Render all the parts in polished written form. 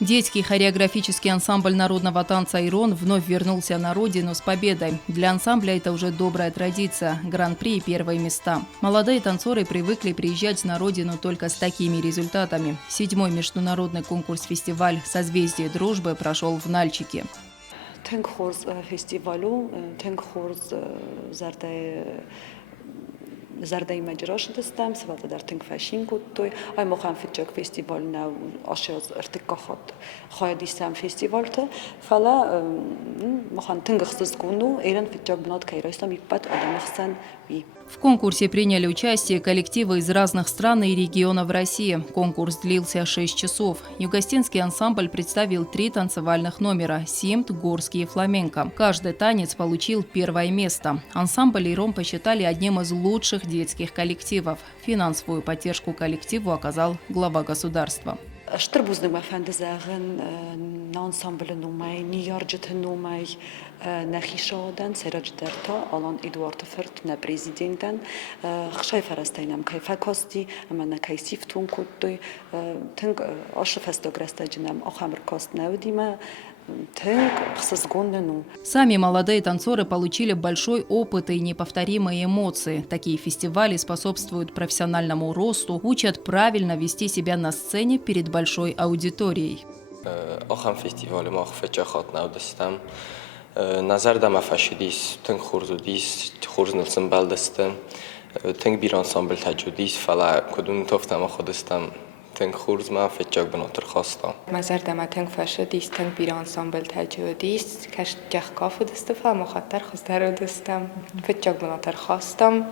Детский хореографический ансамбль народного танца «Ирон» вновь вернулся на родину с победой. Для ансамбля это уже добрая традиция – гран-при и первые места. Молодые танцоры привыкли приезжать на родину только с такими результатами. 7-й международный конкурс-фестиваль «Созвездие дружбы» прошел в Нальчике. زردای مجراش دستم سواد در تنگ فشین کتوی آی مخان فیتچاک فستیوال نو آشیاز ارتقا خواهد دیستم فستیوال تا فلا مخان تنگ خصوص کنو ایران فیتچاک بناد که ایرانستم یکبات آدم خصن بی. В конкурсе приняли участие коллективы из разных стран и регионов России. Конкурс длился 6 часов. Югостинский ансамбль представил 3 танцевальных номера – симт, горский и фламенко. Каждый танец получил первое место. Ансамбль «Ирон» посчитали одним из лучших детских коллективов. Финансовую поддержку коллективу оказал глава государства. Штырбузның мәфәнді зәғін ансамблі нумай, Нью-Йорджеті нумай, нәхишаудан, Серадждарта, Алан Эдуард Ферт, на президентен, Хшай фарастайнам кайфа кости, ама на кайсив тун куттой, тынг ашы фестограстаджинам ахамр кост навдима, Сами молодые танцоры получили большой опыт и неповторимые эмоции. Такие фестивали способствуют профессиональному росту, учат правильно вести себя на сцене перед большой аудиторией. تنگ خورز ما فچاق بناتر خواستم. مزار دم تنگ فشدیست تنگ بیر انسامبل تجودیست کش جخ کافو دست فهم خاطر خستر دستم فچاق بناتر خواستم.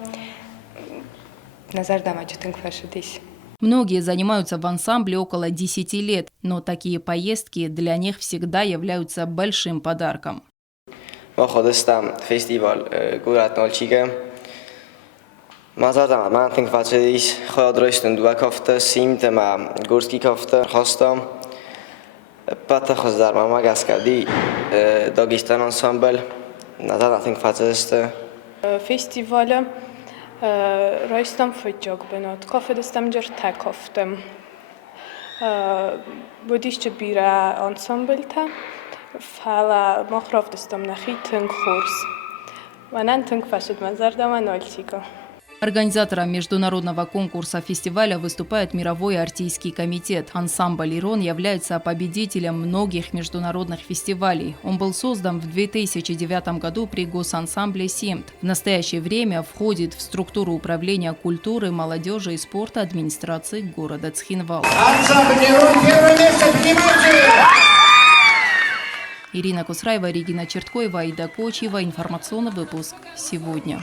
نظر دم تنگ فشدیست. Многие занимаются в ансамбле около 10 лет, но такие поездки для них всегда являются большим подарком. ما خواستم فستیوال گورات نالچیگه. مازادم من تنگ فچدیش خواهد رشتن دو کافته سیمت ما گورسکی کافته خواستم بعد خواست در ما گسکدی داگیستان انسامبل نظر تنگ فچدیسته فستیوال رایستم فجاگ بنات کافه دستم جر تکافتم بودیش چه بیره انسامبل تا فعلا مخراف دستم نخی تنگ خورس و نن تنگ فشد منظر دم نالچیکا. Организатором международного конкурса фестиваля выступает Мировой артийский комитет. Ансамбль «Ирон» является победителем многих международных фестивалей. Он был создан в 2009 году при госансамбле «Симт». В настоящее время входит в структуру управления культуры, молодежи и спорта администрации города Цхинвал. Ирина Кусраева, Регина Черткоева, Аида Кочева. Информационный выпуск «Сегодня».